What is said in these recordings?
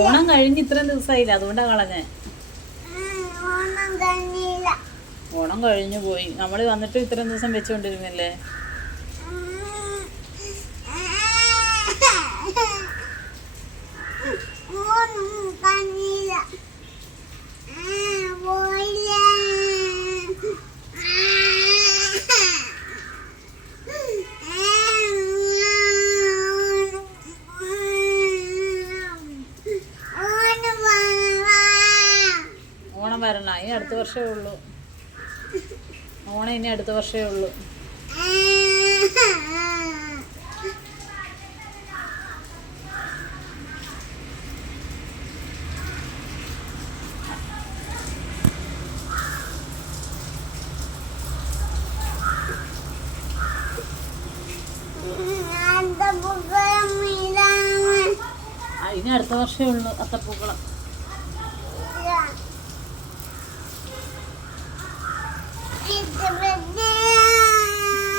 ഓണം കഴിഞ്ഞ് ഇത്രയും ദിവസമായില്ല, അതുകൊണ്ടാ കളഞ്ഞേ. ഓണം കഴിഞ്ഞു പോയി. നമ്മൾ വന്നിട്ട് ഇത്രയും ദിവസം വെച്ചുകൊണ്ടിരുന്നില്ലേ. ഓണം വരണം, ഇനി അടുത്ത വർഷമേ ഉള്ളൂ. ഓണം ഇനി അടുത്ത വർഷമേ ഉള്ളൂ. ഇനി അടുത്ത വർഷമേ ഉള്ളൂ അത്തപ്പൂക്കളം.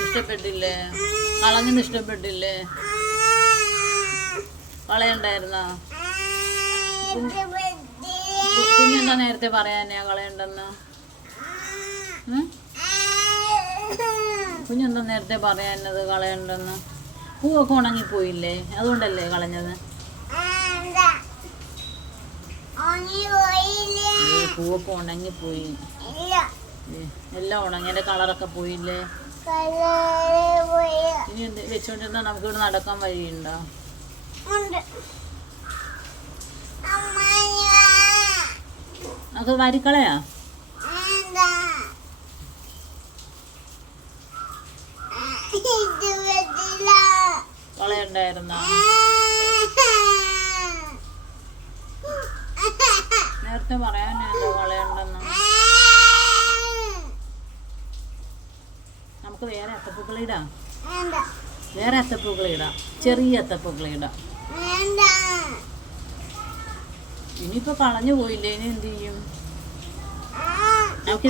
ഇഷ്ടപ്പെട്ടില്ലേ? കളഞ്ഞെന്ന് ഇഷ്ടപ്പെട്ടില്ലേ? കളയണ്ടായിരുന്നോ? കുഞ്ഞെന്താ നേരത്തെ പറയാനെയാ കളയണ്ടെന്ന്? കുഞ്ഞെന്താ നേരത്തെ പറയാനത് കളയണ്ടെന്ന്? പൂവൊക്കെ ഉണങ്ങിപ്പോയില്ലേ, അതുകൊണ്ടല്ലേ കളഞ്ഞത്? പൂവൊക്കെ ഉണങ്ങിപ്പോയി, എല്ലാം ഉണങ്ങി, എൻ്റെ കളറൊക്കെ പോയില്ലേ. ഇനി എന്ത് വെച്ചോണ്ടിരുന്നാ നമുക്ക് ഇവിടെ നടക്കാൻ വഴിയുണ്ടോ? നമുക്ക് വരിക്കളയാ? കളയണ്ടായിരുന്നോ? നേരത്തെ പറയാനല്ലോ കളയണ്ടെന്ന്. നമുക്ക് വേറെ അത്തപ്പൂക്കളിടാം, വേറെ അത്തപ്പൂക്കളിടാം, ചെറിയ അത്തപ്പൂക്കളിടാം. ഇനിയിപ്പോ കളഞ്ഞു പോയില്ലേ, ഇനി എന്ത് ചെയ്യും? നമുക്ക്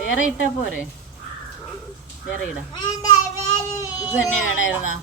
വേറെ ഇട്ടാ പോരെ? വേറെ ഇടാം. ഇത് തന്നെ വേണമായിരുന്നാ?